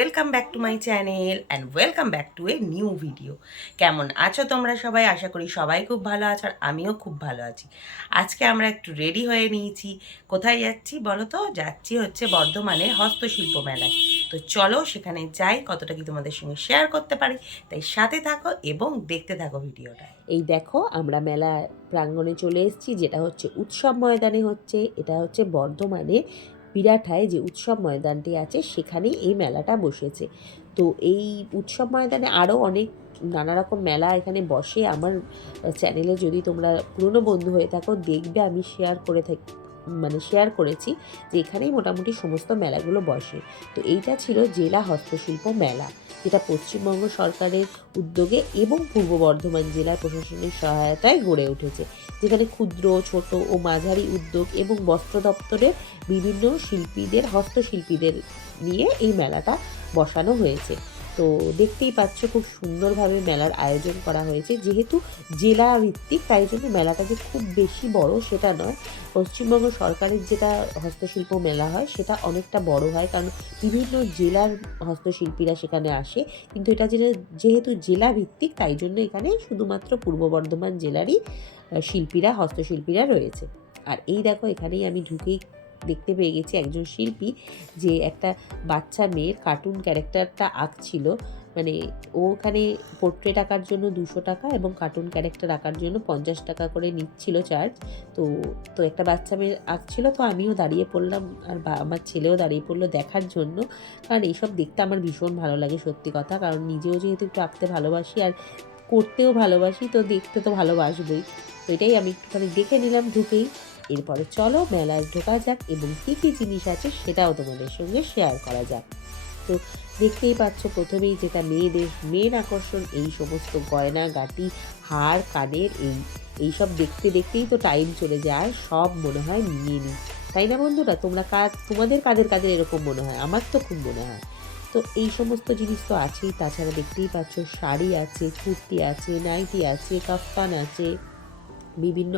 Welcome back to my channel and welcome back to a new video. কেমন আছো তোমরা সবাই? আশা করি সবাই খুব ভালো আছো আর আমিও খুব ভালো আছি। আজকে আমরা একটু রেডি হয়ে নিয়েছি। কোথায় যাচ্ছি বলো তো? যাচ্ছি হচ্ছে বর্ধমানে হস্তশিল্প মেলায়। তো চলো সেখানে যাই, কতটা কি তোমাদের সঙ্গে শেয়ার করতে পারি। তাই সাথে থাকো এবং দেখতে থাকো ভিডিওটা। এই দেখো, আমরা মেলা প্রাঙ্গণে চলে এসেছি, যেটা হচ্ছে উৎসব ময়দানে হচ্ছে, এটা হচ্ছে বর্ধমানে বিরাটায় যে উৎসব ময়দানটি আছে, সেখানেই এই মেলাটা বসেছে। তো এই উৎসব ময়দানে আরও অনেক নানা রকম মেলা এখানে বসে। আমার চ্যানেলে যদি তোমরা পুরনো বন্ধু হয়ে থাকো, দেখবে আমি শেয়ার করে থাকি মানে শেয়ার করেছি যে এখানেই মোটামুটি সমস্ত মেলাগুলো বসে। তো এইটা ছিল জেলা হস্তশিল্প মেলা। যেটা পশ্চিমবঙ্গ সরকারের উদ্যোগে এবং পূর্ব বর্ধমান জেলার প্রশাসনের সহায়তায় গড়ে উঠেছে। যেখানে ক্ষুদ্র, ছোট ও মাঝারি উদ্যোগ এবং বস্ত্র দপ্তরের বিভিন্ন শিল্পীদের, হস্তশিল্পীদের নিয়ে এই মেলাটা বসানো হয়েছে। তো দেখতেই পাচ্ছ খুব সুন্দরভাবে মেলার আয়োজন করা হয়েছে। যেহেতু জেলা ভিত্তিক তাই জন্য মেলাটা যে খুব বেশি বড় সেটা নয়। পশ্চিমবঙ্গ সরকারের যেটা হস্তশিল্প মেলা হয়, সেটা অনেকটা বড় হয়। কারণ বিভিন্ন জেলার হস্তশিল্পীরা সেখানে আসে। কিন্তু এটা যেটা যেহেতু জেলা ভিত্তিক তাই জন্য এখানে শুধুমাত্র পূর্ব বর্ধমান জেলারই শিল্পীরা, হস্তশিল্পীরা রয়েছে। আর এই দেখো, এখানেই আমি ঢুকেই দেখতে পেয়ে গেছি একজন শিল্পী যে একটা বাচ্চা মেয়ের কার্টুন ক্যারেক্টারটা আঁকছিল। মানে ও ওখানে পোর্ট্রেট আঁকার জন্য দুশো টাকা এবং কার্টুন ক্যারেক্টার আঁকার জন্য পঞ্চাশ টাকা করে নিচ্ছিল চার্জ তো তো একটা বাচ্চা মেয়ে আঁকছিল, তো আমিও দাঁড়িয়ে পড়লাম আর বা- আমার ছেলেও দাঁড়িয়ে পড়ল দেখার জন্য। কারণ এইসব দেখতে আমার ভীষণ ভালো লাগে সত্যি কথা, কারণ নিজেও যেহেতু একটু আঁকতে ভালোবাসি আর করতেও ভালোবাসি, তো দেখতে তো ভালোবাসবই। এটাই আমি একটুখানি দেখে নিলাম ঢুকেই। এরপরে চলো মেলায় ঢোকা যাক এবং কী কী জিনিস আছে সেটাও তোমাদের সঙ্গে শেয়ার করা যাক। তো দেখতেই পাচ্ছ প্রথমেই যেটা মেয়েদের মেন আকর্ষণ, এই সমস্ত গয়না, গাটি, হার, কানের, এই এইসব দেখতে দেখতেই তো টাইম চলে যায়, সব মনে হয় নিয়ে নিই। তাই না বন্ধুরা? তোমরা কাজ তোমাদের কাদের কাদের এরকম মনে হয়? আমার তো খুব মনে হয়। তো এই সমস্ত জিনিস তো আছেই। তাছাড়া দেখতেই পাচ্ছ শাড়ি আছে, কুর্তি আছে, নাইটি আছে, কাফতান আছে। বিভিন্ন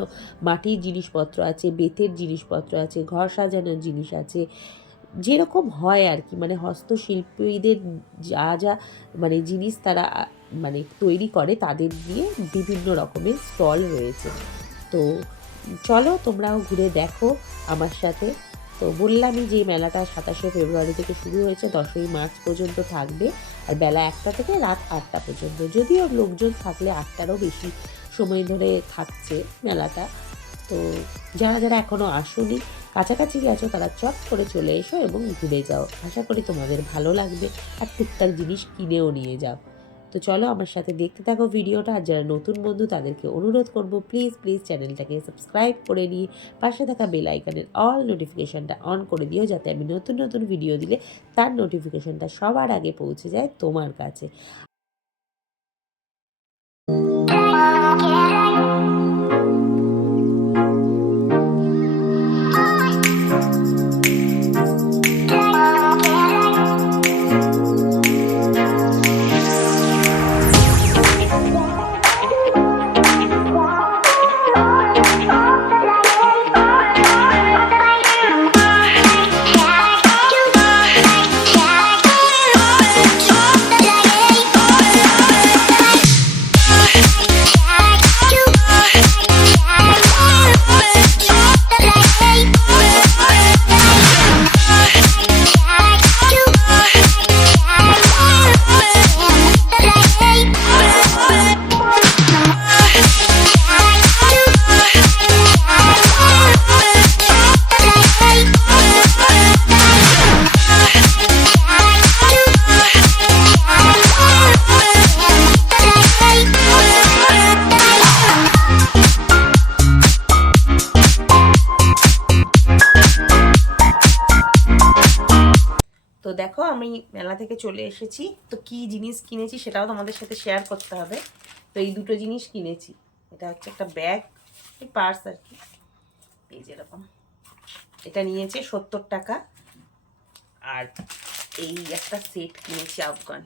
মাটির জিনিসপত্র আছে, বেতের জিনিসপত্র আছে, ঘর সাজানোর জিনিস আছে, যেরকম হয় আর কি। মানে হস্তশিল্পীদের যা যা মানে জিনিস তারা মানে তৈরি করে তাদের দিয়ে বিভিন্ন রকমের স্টল রয়েছে। তো চলো তোমরাও ঘুরে দেখো আমার সাথে। তো বললামই যে মেলাটা সাতাশে ফেব্রুয়ারি থেকে শুরু হয়েছে, দশই মার্চ পর্যন্ত থাকবে। আর বেলা একটা থেকে রাত আটটা পর্যন্ত। যদিও লোকজন থাকলে আটটারও বেশি সময় ধরে থাকছে মেলাটা। তো যারা যারা এখনও আসোনি, কাছাকাছি আছো, তারা চট করে চলে এসো এবং ঘুরে যাও। আশা করি তোমাদের ভালো লাগবে আর টুকটাক জিনিস কিনেও নিয়ে যাও। তো চলো আমার সাথে দেখতে থাকো ভিডিওটা, আর যারা নতুন বন্ধু, তাদেরকে অনুরোধ করব প্লিজ প্লিজ চ্যানেলটাকে সাবস্ক্রাইব করে নিয়ে পাশে থাকা বেল আইকনের অল নোটিফিকেশানটা অন করে দিও, যাতে আমি নতুন নতুন ভিডিও দিলে তার নোটিফিকেশানটা সবার আগে পৌঁছে যায় তোমার কাছে। দেখো, আমি মেলা থেকে চলে এসেছি। তো কি জিনিস কিনেছি সেটাও তোমাদের সাথে শেয়ার করতে হবে। তো এই দুটো জিনিস কিনেছি। এটা হচ্ছে একটা ব্যাগ এই পার্স আর কি। এই যেরকম এটা নিয়েছে সত্তর টাকা। আর এই একটা সেট কিনেছি আফগান।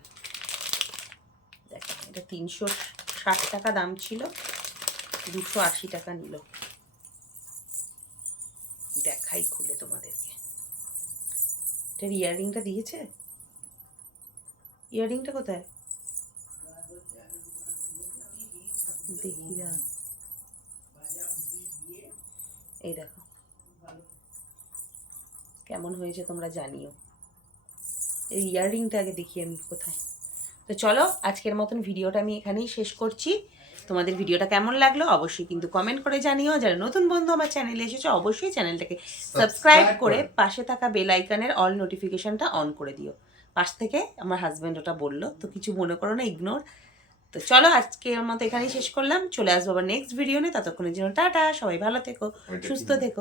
দেখো, এটা তিনশো ষাট টাকা দাম ছিল। দুশো আশি টাকা নিল। দেখাই খুলে তোমাদেরকে। এটার ইয়াররিংটা দিয়েছে? ইয়ারিংটা কোথায়? দেখি এই দেখো। কেমন হয়েছে তোমরা জানিও। এই ইয়াররিংটা আগে দেখি আমি কোথায়। তো চলো, আজকের মতন ভিডিওটা আমি এখানেই শেষ করছি। তোমাদের ভিডিওটা কেমন লাগল অবশ্যই কিন্তু কমেন্ট করে জানিও। যারা নতুন বন্ধু আমার চ্যানেলে এসেছ অবশ্যই চ্যানেলটাকে সাবস্ক্রাইব করে পাশে থাকা বেল আইকনের অল নোটিফিকেশনটা অন করে দিও। পাশ থেকে আমার হাজব্যান্ড ওটা বলল তো কিছু মনে করো না ইগনোর তো চলো আজকে আমার মতো এখানেই শেষ করলাম। চলে আসব আবার নেক্সট ভিডিও নিয়ে ততক্ষণের জন্য টাটা সবাই ভালো থেকো সুস্থ থেকো।